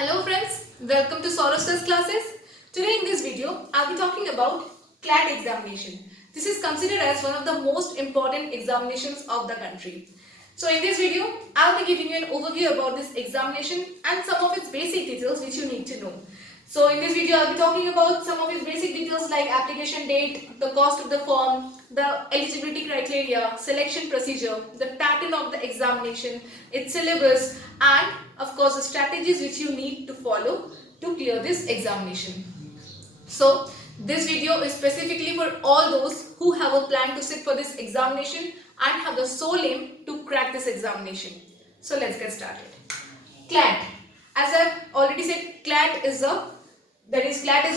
Hello friends, welcome to Soros's classes. Today in this video, I'll be talking about CLAT examination. This is considered as one of the most important examinations of the country. So in this video, I'll be giving you an overview about this examination and some of its basic details which you need to know. So in this video, I'll be talking about some of its basic details like application date, the cost of the form, the eligibility criteria, selection procedure, the pattern of the examination, its syllabus, and of course the strategies which you need to follow to clear this examination. So this video is specifically for all those who have a plan to sit for this examination and have the sole aim to crack this examination. So let's get started. CLAT. As I've already said, CLAT is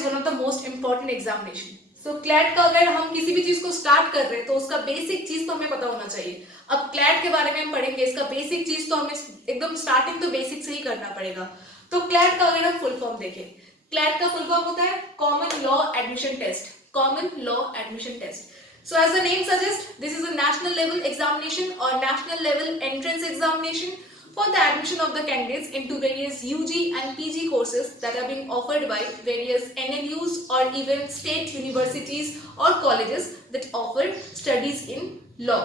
one of the most important examination. So CLAT का अगर हम किसी भी चीज को start कर रहे हैं तो उसका बेसिक चीज तो हमें पता होना चाहिए. अब CLAT के बारे में हम पढ़ेंगे, इसका बेसिक चीज तो हमें एकदम स्टार्टिंग तो बेसिक से ही करना पड़ेगा. तो CLAT का अगर हम फुल फॉर्म देखें, CLAT का फुल फॉर्म होता है common law admission test. Common law admission test. So as the name suggests, this is a national level examination or national level entrance examination for the admission of the candidates into various UG and PG courses that are being offered by various NLUs or even state universities or colleges that offer studies in law.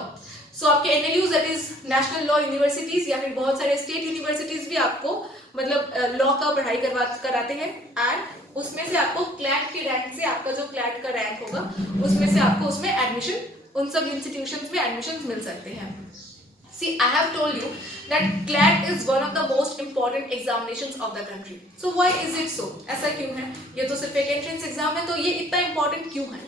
So आपके NLUs that is National Law Universities या फिर बहुत सारे state universities भी आपको मतलब law का पढ़ाई कराते हैं एंड उसमें से आपको क्लैट के रैंक से आपका जो क्लैट का रैंक होगा उसमें से आपको उसमें एडमिशन उन सब इंस्टीट्यूशंस में एडमिशंस मिल सकते हैं. See, I have told you that CLAT is one of the most important examinations of the country. So why is it so? ऐसा क्यों है? ये तो सिर्फ एक एंट्रेंस एग्जाम है, तो ये इतना इम्पोर्टेंट क्यों है?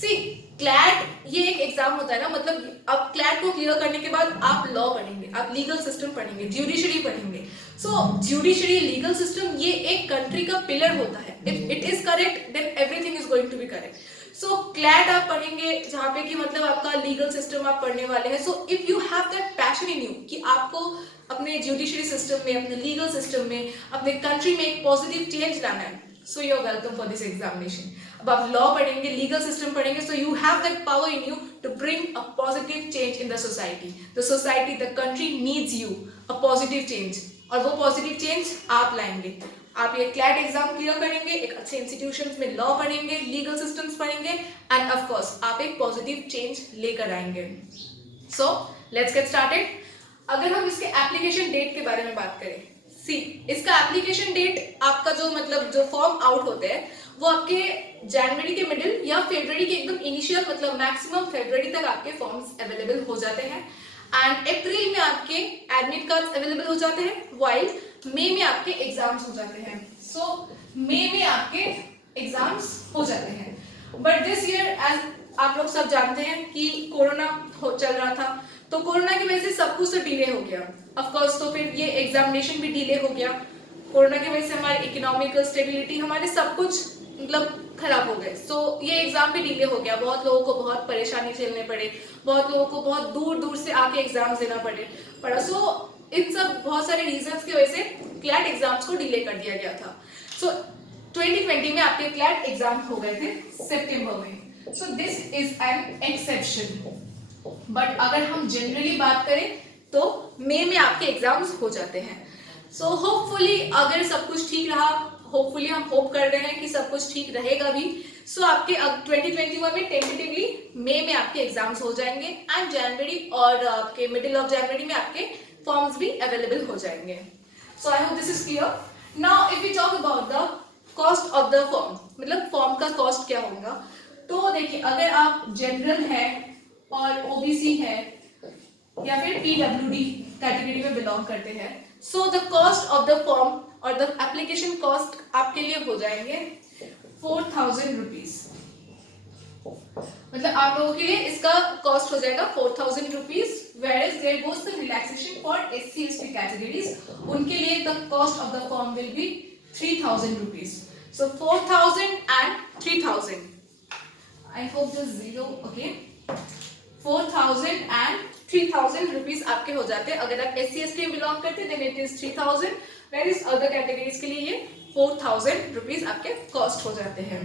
See, CLAT ये एक एग्जाम होता है ना, मतलब अब CLAT को क्लियर करने के बाद आप लॉ पढ़ेंगे, आप लीगल सिस्टम पढ़ेंगे, ज्यूडिशरी पढ़ेंगे. सो ज्यूडिशरी लीगल सिस्टम ये एक कंट्री का पिलर होता है. If it is correct then everything is going to be correct. So CLAT आप पढ़ेंगे जहाँ पे कि मतलब आपका लीगल सिस्टम आप पढ़ने वाले हैं. सो if you have that passion in you कि आपको अपने जुडिशरी सिस्टम में, अपने लीगल सिस्टम में, अपने कंट्री में एक पॉजिटिव चेंज लाना है, so you are welcome for this examination. अब आप लॉ पढ़ेंगे, लीगल सिस्टम पढ़ेंगे, so you have that power in you to bring a positive change in the society. The society, the country needs you a positive change, और वो positive change आप लाएंगे. आप ये क्लैट एग्जाम क्लियर करेंगे, एक अच्छे इंस्टीट्यूशंस में लॉ पढ़ेंगे, लीगल सिस्टम्स पढ़ेंगे एंड ऑफ कोर्स आप एक पॉजिटिव चेंज लेकर आएंगे. So let's get started. अगर हम इसके एप्लीकेशन डेट के बारे में बात करें, सी इसका एप्लीकेशन डेट आपका जो मतलब जो फॉर्म आउट होते हैं वो आपके जनवरी के मिडिल या फरवरी के एकदम इनिशियल मतलब मैक्सिमम फरवरी तक आपके फॉर्म्स अवेलेबल हो जाते हैं एंड अप्रैल में आपके एडमिट कार्ड्स अवेलेबल हो जाते हैं, वाइल मई में आपके एग्जाम्स हो जाते हैं. सो मई में आपके एग्जाम्स हो जाते हैं. बट दिस ईयर एज आप लोग सब जानते हैं कि कोरोना चल रहा था, तो कोरोना की वजह से सब कुछ तो डिले हो गया. ऑफ कोर्स तो फिर ये एग्जामिनेशन भी डिले हो गया. कोरोना की वजह से हमारी इकोनॉमिकल स्टेबिलिटी, हमारे सब कुछ मतलब खराब हो गए. सो ये एग्जाम भी डिले हो गया. बहुत लोगों को बहुत परेशानी झेलने पड़े, बहुत लोगों को बहुत दूर दूर से आके एग्जाम्स देना पड़ा. सो इन सब बहुत सारे रीजंस की वजह से क्लैट एग्जाम्स को डिले कर दिया गया था. सो 2020 में आपके क्लैट एग्जाम हो गए थे सितंबर में. सो this is an exception. But अगर हम जनरली बात करें तो मई में आपके एग्जाम्स हो जाते हैं. सो होपफुली अगर सब कुछ ठीक रहा, होपफुली हम होप कर रहे हैं कि सब कुछ ठीक रहेगा भी, सो आपके 2021 में टेंटेटिवली मई में आपके एग्जाम्स हो जाएंगे एंड जनवरी और आपके मिडिल ऑफ जनवरी में आपके फॉर्म्स भी अवेलेबल हो जाएंगे. So I hope this is clear. Now if we talk about the cost of the form, मतलब फॉर्म का कॉस्ट क्या होगा, तो देखिए अगर आप जनरल है और ओबीसी है या फिर पीडब्ल्यूडी कैटेगरी में बिलोंग करते हैं, so the cost of the form और द एप्लीकेशन कॉस्ट आपके लिए हो जाएंगे 4,000 रुपीज. मतलब आप लोगों के लिए इसका कॉस्ट हो जाएगा 4,000 rupees. whereas there goes the relaxation for SC/ST categories. उनके लिए the cost of the form will be 3,000 rupees. So 4,000 and 3,000. I hope the zero okay. 4,000 and 3,000 rupees आपके हो जाते हैं. अगर आप SC/ST में बिलोंग करते हैं then it is 3,000. whereas other categories के लिए ये 4,000 रुपीज आपके कॉस्ट हो जाते हैं.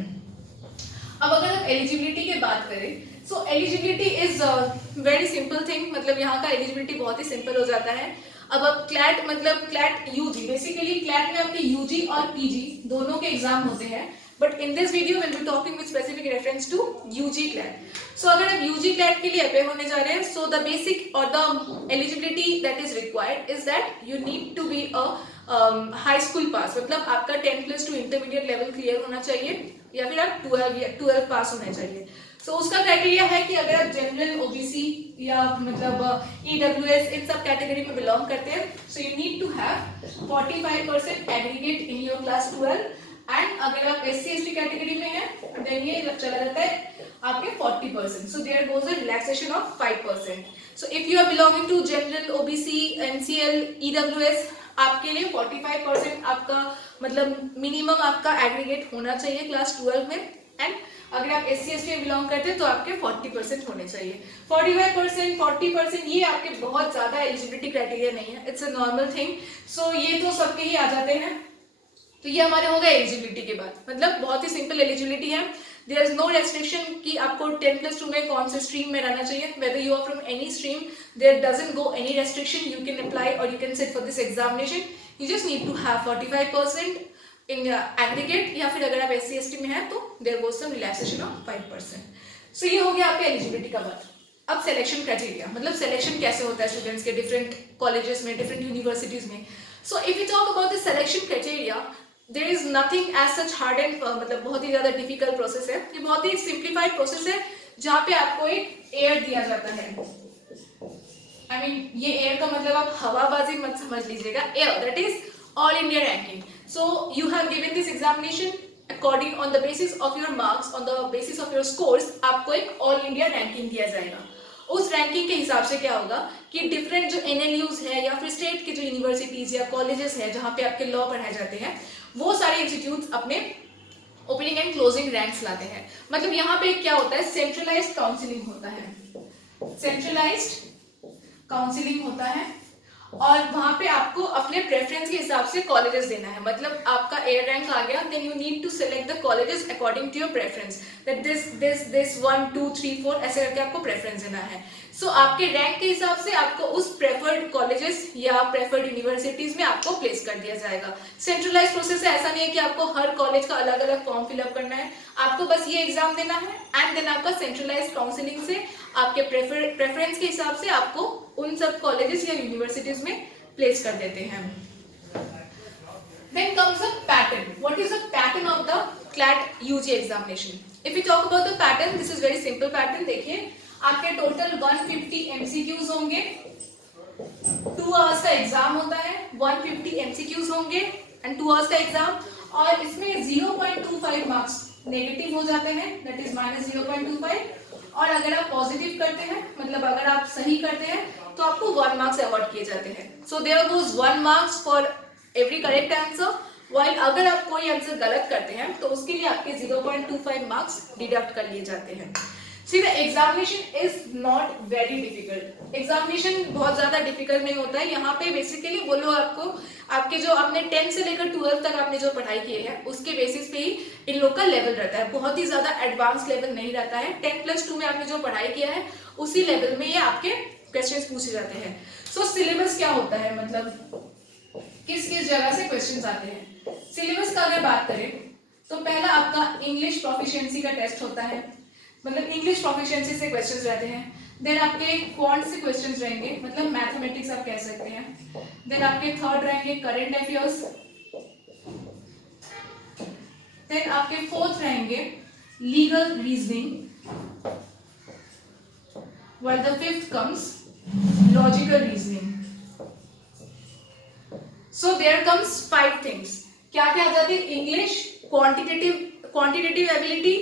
अब अगर हम एलिजिबिलिटी की बात करें, so eligibility is very simple thing. मतलब यहाँ का एलिजिबिलिटी बहुत ही सिंपल हो जाता है. अब क्लैट मतलब क्लैट यूजी, बेसिकली क्लैट में आपके यूजी और पीजी दोनों के एग्जाम होते हैं, but in this video will be talking with specific reference to UG CLAT. So अगर आप यूजी क्लैट के लिए अप्लाई होने जा रहे हैं, सो द बेसिक और the eligibility that is required is that you need to be a high school pass, मतलब आपका 10+2 इंटरमीडिएट लेवल क्लियर होना चाहिए, या फिर आप 12 पास होना चाहिए। सो उसका क्राइटेरिया है कि अगर आप जनरल, ओबीसी या मतलब ईडब्ल्यूएस इन सब कैटेगरी में बिलोंग करते हैं, so you need to have 45% aggregate in your class 12, and अगर आप SC/ST कैटेगरी में हैं देन ये चला जाता है आपके 40%, so there goes a relaxation of 5%। So if you are belonging to general, OBC, NCL, EWS, आपके लिए 45% आपका मतलब मिनिमम आपका एग्रीगेट होना चाहिए क्लास 12 में, एंड अगर आप SC/ST में बिलोंग करते हैं तो आपके 40% होने चाहिए। 45%, 40% ये आपके बहुत ज्यादा एलिजिबिलिटी क्राइटेरिया नहीं है, इट्स अ नॉर्मल थिंग। सो ये तो सबके ही आ जाते हैं। तो ये हमारे हो गए एलिजिबिलिटी के बाद, मतलब बहुत ही सिंपल एलिजिबिलिटी है। देयर इज नो रेस्ट्रिक्शन कि आपको 10+2 में कौन से स्ट्रीम में रहना चाहिए, whether you are from any stream, there doesn't go any restriction, you can apply और you can sit for this examination. You just need to have 45% in aggregate, या फिर अगर आप SC/ST में है तो there goes some relaxation of 5%। So ये हो गया आपके एलिजिबिलिटी का बात। अब सिलेक्शन क्राइटेरिया, मतलब सिलेक्शन कैसे होता है स्टूडेंट्स के डिफरेंट कॉलेजेस में, डिफरेंट यूनिवर्सिटीज में। So if you talk about the selection criteria, there is nothing as such hard and मतलब बहुत ही ज्यादा डिफिकल्ट प्रोसेस है। ये बहुत ही सिंप्लीफाइड प्रोसेस है जहाँ पे आपको एक एयर दिया जाता है। I mean, ये एयर का मतलब आप हवाबाजी मत समझ लीजिएगा, air that is all India ranking. So you have given this examination according on the basis of your marks, on the basis of your scores, आपको एक ऑल इंडिया रैंकिंग दिया जाएगा। उस रैंकिंग के हिसाब से क्या होगा कि डिफरेंट जो NLUs है या फिर स्टेट के जो यूनिवर्सिटीज या कॉलेजेस है जहाँ पे आपके लॉ पढ़ाए जाते हैं, वो सारे इंस्टीट्यूट्स अपने ओपनिंग एंड क्लोजिंग रैंक्स लाते हैं। मतलब यहाँ पे क्या होता है, सेंट्रलाइज्ड काउंसिलिंग होता है, सेंट्रलाइज्ड काउंसिलिंग होता है, और वहां पे आपको अपने प्रेफरेंस के हिसाब से कॉलेजेस देना है। मतलब आपका एयर रैंक आ गया, then you need to select the colleges according to your preference, that this 1 2 3 4 ऐसे करके आपको प्रेफरेंस देना है। सो आपके रैंक के हिसाब से आपको उस प्रेफर्ड कॉलेजेस या प्रेफर्ड यूनिवर्सिटीज में आपको प्लेस कर दिया जाएगा। सेंट्रलाइज प्रोसेस है, ऐसा नहीं है कि आपको हर कॉलेज का अलग अलग फॉर्म फिलअप करना है, आपको बस ये एग्जाम देना है, एंड देन आपका सेंट्रलाइज काउंसिलिंग से आपके प्रेफरेंस के हिसाब से आपको उन सब कॉलेजेस या यूनिवर्सिटीज में प्लेस कर देते हैं। Then comes the pattern. What is the pattern of the CLAT UG examination? If we talk about the pattern, this is very simple pattern. देखिए आपके टोटल 150 MCQs होंगे, 2 आवर्स का एग्जाम होता है, 150 MCQs होंगे एंड 2 आवर्स का exam, और इसमें 0.25 मार्क्स नेगेटिव हो जाते हैं, दैट इज -0.25, और अगर आप पॉजिटिव करते हैं, मतलब अगर आप सही करते हैं तो आपको 1 मार्क्स अवॉर्ड किए जाते हैं। So there goes 1 marks for every correct answer, while अगर आप कोई आंसर गलत करते हैं तो उसके लिए आपके 0.25 मार्क्स डिडक्ट कर लिए जाते हैं। See, the examination is not very difficult. Examination बहुत ज्यादा डिफिकल्ट नहीं होता है। यहाँ पे बेसिकली वो लोग आपको आपके जो आपने 10 से लेकर 12 तक आपने जो पढ़ाई की है उसके बेसिस पे ही इन लोग का लेवल रहता है, बहुत ही ज्यादा एडवांस लेवल नहीं रहता है। 10+2 में आपने जो पढ़ाई किया है उसी लेवल में ये आपके क्वेश्चंस पूछे जाते हैं। सो सिलेबस क्या होता है, मतलब किस किस जगह से क्वेश्चंस आते हैं। सिलेबस का अगर बात करें तो पहला आपका इंग्लिश प्रोफिशिएंसी का टेस्ट होता है, मतलब इंग्लिश प्रोफिशिएंसी से क्वेश्चंस रहते हैं। देन आपके क्वांट से क्वेश्चंस रहेंगे, मतलब मैथमेटिक्स आप कह सकते हैं। देन आपके थर्ड रहेंगे करंट अफेयर्स। देन आपके फोर्थ रहेंगे legal reasoning, while the fifth comes logical reasoning. So there comes 5 things. क्या क्या आ जाती है, English, quantitative ability,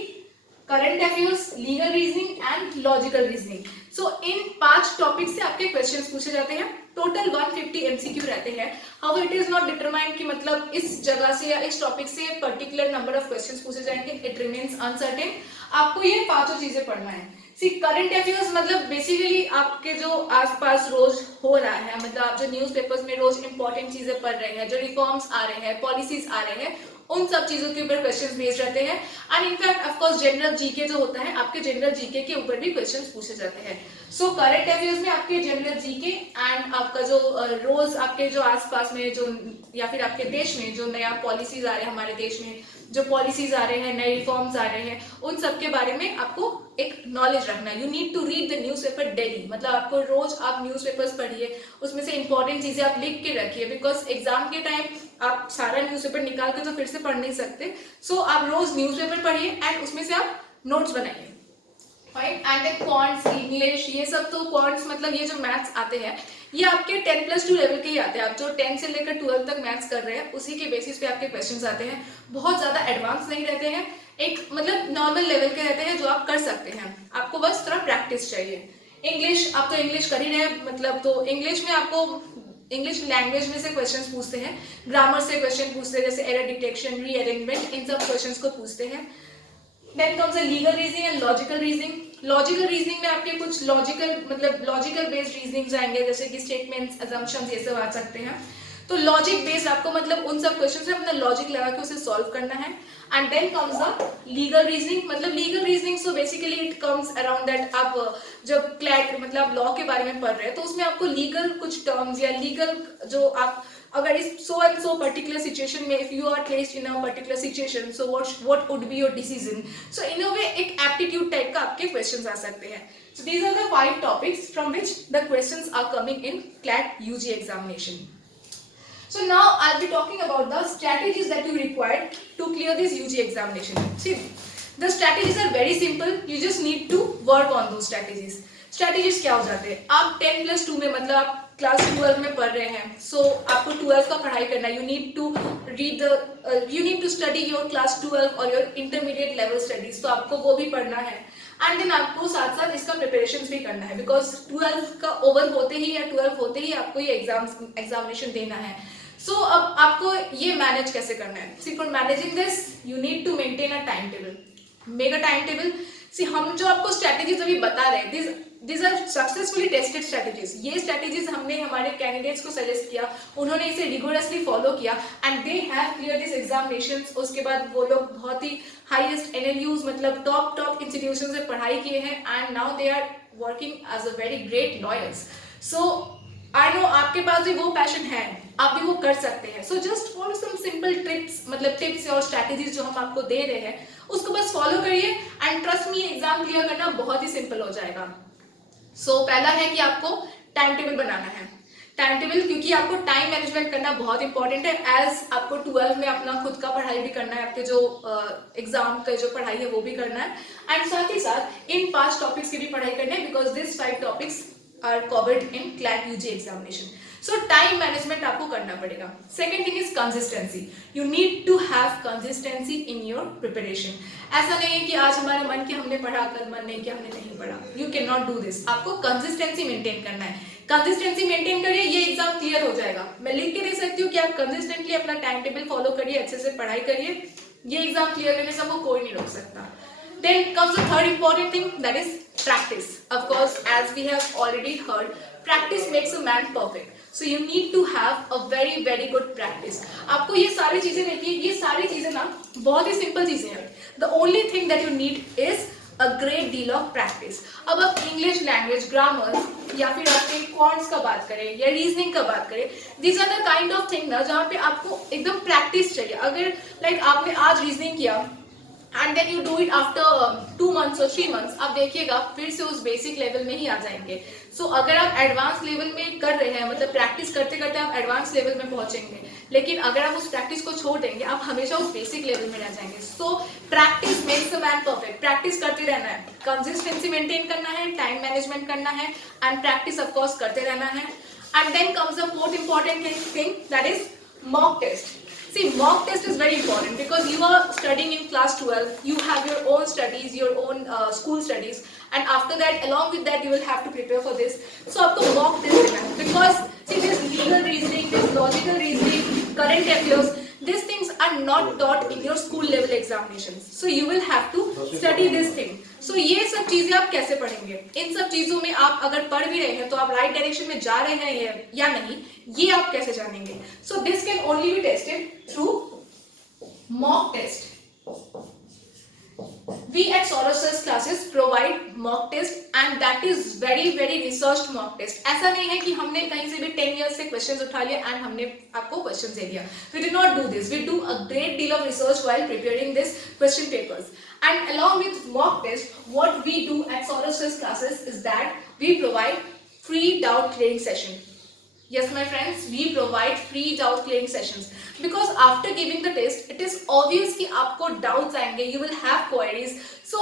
current affairs, legal reasoning and logical reasoning. So in 5 topic से आपके क्वेश्चंस पूछे जाते हैं। टोटल 150 MCQ रहते हैं। How it is not determined कि मतलब इस जगह से या इस टॉपिक से पर्टिकुलर नंबर ऑफ क्वेश्चंस पूछे जाएंगे, इट रिमेन्स अनसर्टेन। आपको ये 5 चीजें पढ़ना है। सी करंट अफेयर्स मतलब बेसिकली आपके जो आसपास रोज हो रहा है, मतलब आप जो न्यूज़पेपर्स में रोज इंपॉर्टेंट चीजें पढ़ रहे हैं, जो रिफॉर्म्स आ रहे हैं, पॉलिसीज आ रहे हैं, उन सब चीजों के ऊपर क्वेश्चंस बेस्ड रहते हैं। And in fact of course general GK जो होता है, आपके जनरल जीके के ऊपर भी क्वेश्चंस पूछे जाते हैं। सो करंट अफेयर्स में आपके जनरल जीके एंड आपका जो रोज आपके जो आसपास में जो या फिर आपके देश में जो नया पॉलिसीज आ रहे हैं, हमारे देश में जो पॉलिसीज आ रहे हैं, नए रिफॉर्म्स आ रहे हैं, उन सब के बारे में आपको एक नॉलेज रखना है। You need to read the newspaper daily, मतलब आपको रोज आप न्यूज़पेपर्स पढ़िए, उसमें से इंपॉर्टेंट चीजें आप लिख के रखिए, बिकॉज एग्जाम के टाइम आप सारा न्यूज़पेपर निकाल के तो फिर से पढ़ नहीं सकते। सो आप रोज न्यूज़पेपर पढ़िए एंड उसमें से आप नोट्स बनाइए। Fine. And then quants, English, ये सब तो क्वांट्स मतलब ये जो मैथ्स आते हैं ये आपके 10+2 लेवल के ही आते हैं। आप जो 10 से लेकर 12 तक मैथ्स कर रहे हैं उसी के बेसिस पे आपके क्वेश्चंस आते हैं। बहुत ज्यादा एडवांस नहीं रहते हैं, एक मतलब नॉर्मल लेवल के रहते हैं जो आप कर सकते हैं। आपको बस थोड़ा प्रैक्टिस चाहिए। इंग्लिश, आप तो इंग्लिश कर ही रहे हैं, मतलब तो इंग्लिश में आपको इंग्लिश लैंग्वेज में से क्वेश्चंस पूछते हैं, ग्रामर से क्वेश्चन पूछते हैं, जैसे एरर डिटेक्शन, रीअरेंजमेंट, इन सब क्वेश्चंस को पूछते हैं। Then comes a legal reasoning and logical reasoning. Logical reasoning में आपके कुछ लॉजिकल मतलब लॉजिकल बेस्ड रीजनिंग्स आएंगे, जैसे कि स्टेटमेंट्स, असम्पशंस, ये सब आ सकते हैं। तो लॉजिक बेस्ड आपको मतलब उन सब क्वेश्चन में अपना लॉजिक लगा के उसे सॉल्व करना है। And then comes the legal reasoning. मतलब legal reasoning so basically it comes around that आप जब क्लैट मतलब लॉ के बारे में पढ़ रहे हैं तो उसमें आपको लीगल कुछ टर्म्स या लीगल जो आप अगर इस so and so particular situation में if you are placed in a particular situation, so what would be your decision. So in a way एक एप्टीट्यूड टाइप का आपके क्वेश्चंस आ सकते हैं। So these are the 5 topics from which the questions are coming in CLAT UG examination. So now I'll be talking about the strategies that you required to clear this UG examination. See, the strategies are very simple. You just need to work on those strategies. Strategies क्या हो जाते हैं? आप 10+2 में मतलब आप class 12 में पढ़ रहे हैं, so आपको 12 का पढ़ाई करना है. You need to read the, you need to study your class 12 और your intermediate level studies. तो आपको वो भी पढ़ना है. एंड देन आपको साथ साथ इसका प्रिपरेशन भी करना है, बिकॉज 12 का ओवर होते ही या 12 होते ही आपको ये एग्जामिनेशन देना है. सो अब आपको ये मैनेज कैसे करना है? See for managing this you need to maintain a time table, make a time table. See हम जो आपको स्ट्रैटेजीज अभी बता रहे हैं, these are successfully tested strategies. ये strategies हमने हमारे कैंडिडेट्स को सजेस्ट किया, उन्होंने इसे रिगोरसली फॉलो किया and they have clear this examinations. उसके बाद वो लोग बहुत ही हाईएस्ट NLUs मतलब टॉप इंस्टीट्यूशन से पढ़ाई किए हैं and now they are working as a very great lawyers. So I know आपके पास भी वो पैशन है, आप भी वो कर सकते हैं. So just follow some simple tips, मतलब टिप्स और स्ट्रैटेजीज जो हम आपको दे रहे हैं उसको बस फॉलो करिए and trust me exam clear करना बहुत ही सिंपल हो जाएगा. सो पहला है कि आपको टाइम टेबल बनाना है. टाइम टेबल क्योंकि आपको टाइम मैनेजमेंट करना बहुत इंपॉर्टेंट है, एज आपको 12 में अपना खुद का पढ़ाई भी करना है, आपके जो एग्जाम का जो पढ़ाई है वो भी करना है एंड साथ ही साथ इन 5 टॉपिक्स की भी पढ़ाई करना है, because this 5 topics are covered in CLAT UG examination. So time management आपको करना पड़ेगा. Second thing is consistency. You need to have consistency in your preparation. ऐसा नहीं है कि आज हमारा मन किया हमने पढ़ा, कल मन नहीं किया हमने नहीं पढ़ा. You can not do this. आपको कंसिस्टेंसी मेंटेन करना है. कंसिस्टेंसी मेंटेन करिए, ये एग्जाम क्लियर हो जाएगा. मैं लिख के दे सकती हूँ कि आप कंसिस्टेंटली अपना टाइम टेबल फॉलो करिए, अच्छे से पढ़ाई करिए, ये एग्जाम क्लियर करने से आपको कोई नहीं रोक सकता. Then comes the third important thing, that is practice. Of course, as we have already heard, practice makes a man perfect. So you need to have a very good practice. आपको ये सारी चीजें देखिए, ये सारी चीजें ना बहुत ही सिंपल चीजें हैं. The only thing that you need is a great deal of practice. अब आप इंग्लिश लैंग्वेज, ग्रामर या फिर आपके क्वांट्स का बात करें या रीजनिंग का बात करें, these are the kind of thing ना जहाँ पे आपको एकदम प्रैक्टिस चाहिए. अगर लाइक आपने आज रीजनिंग किया and then you do it after 2 months और 3 months, आप देखिएगा फिर से उस बेसिक लेवल में ही आ जाएंगे. सो अगर आप एडवांस लेवल में कर रहे हैं, मतलब प्रैक्टिस करते करते आप एडवांस लेवल में पहुंचेंगे, लेकिन अगर आप उस प्रैक्टिस को छोड़ देंगे आप हमेशा उस बेसिक लेवल में रह जाएंगे. So practice makes a man perfect. Practice करते रहना है, कंसिस्टेंसी मेंटेन करना है, टाइम मैनेजमेंट करना है एंड प्रैक्टिस ऑफकोर्स करते रहना है. And then comes the fourth important thing, that is mock test. See, mock test is very important because you are studying in class 12, you have your own studies, your own school studies, and after that, along with that, you will have to prepare for this. So, आपको mock test देना है because see, this legal reasoning, this logical reasoning, current affairs, these things are not taught in your school level examinations. So, you will have to study this thing. So, ये सब चीजें आप कैसे पढ़ेंगे? इन सब चीजों में आप अगर पढ़ भी रहे हैं तो आप राइट डायरेक्शन में जा रहे हैं या नहीं, ये आप कैसे जानेंगे? So, this can only be tested through mock test. we at Solar Cells classes provide mock test and that is very researched mock test. ऐसा नहीं है कि हमने कहीं से भी 10 years से questions उठा लिया and हमने आपको questions दे दिया. We do not do this. We do a great deal of research while preparing this question papers. And along with mock test, what we do at Solar Cells classes is that we provide free doubt clearing session. Yes, my friends, we provide free doubt clearing sessions because after giving the test, it is obvious कि आपको doubts आएंगे, you will have queries. So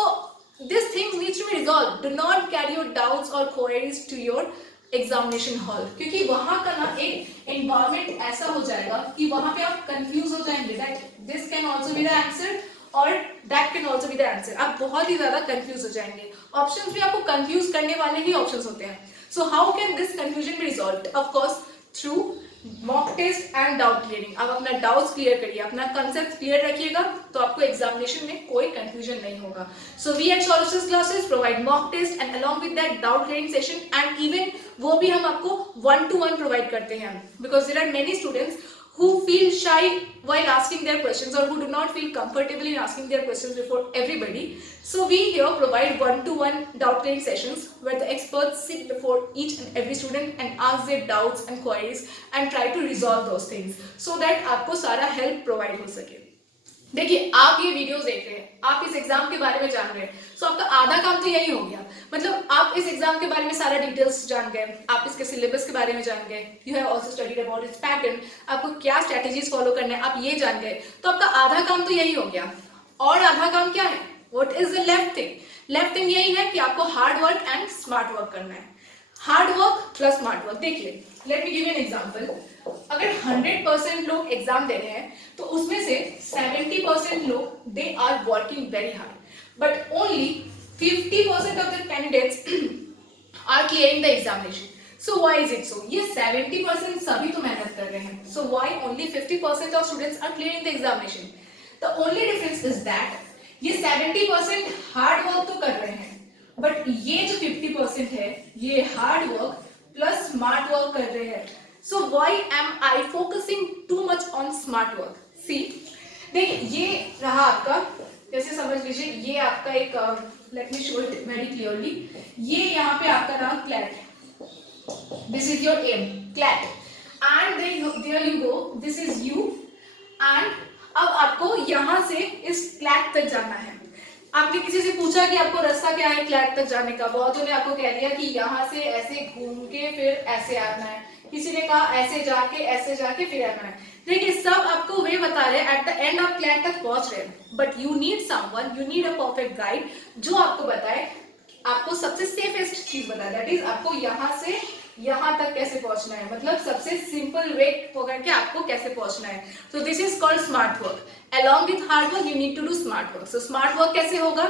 these things need to be resolved. Do not carry your doubts or queries to your examination hall क्योंकि वहाँ का ना एक environment ऐसा हो जाएगा कि वहाँ पे आप confuse हो जाएंगे that this can also be the answer और that can also be the answer. आप बहुत ही ज़्यादा confuse हो जाएंगे. Options भी आपको confuse करने वाले ही options होते हैं. So how can this confusion be resolved? Of course, through mock test and doubt clearing. आप अपना doubts clear करिए, अपना concept clear रखिएगा, तो आपको examination में कोई confusion नहीं होगा. So we at Solar Cells classes provide mock test and along with that doubt clearing session and even वो भी हम आपको 1-to-1 provide करते हैं because there are many students who feel shy while asking their questions or who do not feel comfortable in asking their questions before everybody. So we here provide 1-to-1 doubt clearing sessions where the experts sit before each and every student and ask their doubts and queries and try to resolve those things so that आपको सारा help provide हो सके. देखिए आप ये videos देख रहे हैं, आप इस एग्जाम के बारे में जान रहे हैं, तो आपका आधा काम तो यही हो गया. मतलब आप इस एग्जाम के बारे में सारा डिटेल्स जान गए, आप इसके सिलेबस के बारे में जान गए, you have also studied about it's pattern, आपको क्या स्ट्रेटजीज फॉलो करने हैं आप ये जान गए, तो आपका आधा काम तो यही हो गया. और आधा काम क्या है? What is the left thing? Left thing यही है कि आपको hard work and smart work करना है. Hard work plus smart work. देखिए let me give you an example. अगर 100% लोग एग्जाम दे रहे हैं तो उसमें से 70% लोग they are working very hard but only 50% of the candidates are clearing the examination. So why is it so? ये 70% सभी तो मेहनत कर रहे हैं, so why only 50% of students are clearing the examination? The only difference is that ये 70% hard work तो कर रहे हैं बट ये जो 50% है ये hard work plus smart work कर रहे हैं. So why am I focusing too much on smart work? See, देखिए ये रहा आपका, जैसे समझ लीजिए ये आपका एक let me show it very clearly. ये यहाँ पे आपका नाम CLAT. This is your aim, CLAT. And there you go. This is you. And अब आपको यहाँ से इस CLAT तक जाना है. आपने किसी से पूछा कि आपको रास्ता क्या है CLAT तक जाने का? बहुतों ने आपको कह दिया कि यहाँ से ऐसे घूम के फिर ऐसे आना है. किसी ने कहा ऐसे जाके फिर आना है. देखिए सब आपको वे बता रहे हैं, एट द एंड आप CLAT तक पहुंच रहे हैं but you need someone, you need a perfect guide जो आपको बताए, आपको सबसे सेफेस्ट चीज बताए, दैट इज आपको यहाँ से यहाँ तक कैसे पहुंचना है, मतलब सबसे सिंपल वे पकड़ के आपको कैसे पहुंचना है. So this is called smart work. Along with hard work you need to do smart work. So smart work कैसे होगा?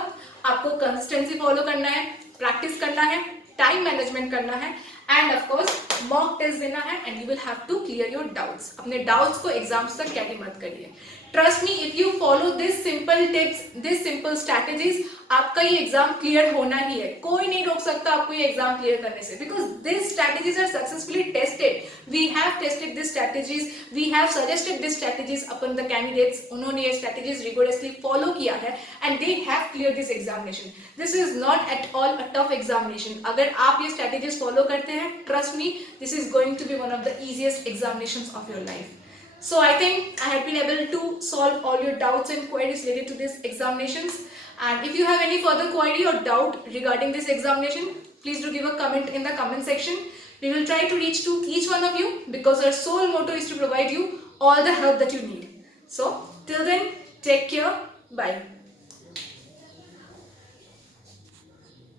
आपको कंसिस्टेंसी फॉलो करना है, प्रैक्टिस करना है, टाइम मैनेजमेंट करना है and of course mock test देना है and you will have to clear your doubts. अपने डाउट्स को एग्जाम्स तक कैरी मत करिए. Trust me, if you follow this simple tips, this simple strategies, आपका ये एग्जाम क्लियर होना ही है. कोई नहीं रोक सकता आपको ये एग्जाम क्लियर करने से because this strategies are successfully tested. We have tested this strategies, we have suggested this strategies upon the candidates. उन्होंने ये स्ट्रैटेजीज रिगोरसली फॉलो किया है and they have clear this examination. This is not at all a tough examination. अगर आप ये strategies follow करते हैं, trust me, this is going to be one of the easiest examinations of your life. So I think I have been able to solve all your doubts and queries related to these examinations. And if you have any further query or doubt regarding this examination, please do give a comment in the comment section. We will try to reach to each one of you because our sole motto is to provide you all the help that you need. So till then, take care. Bye.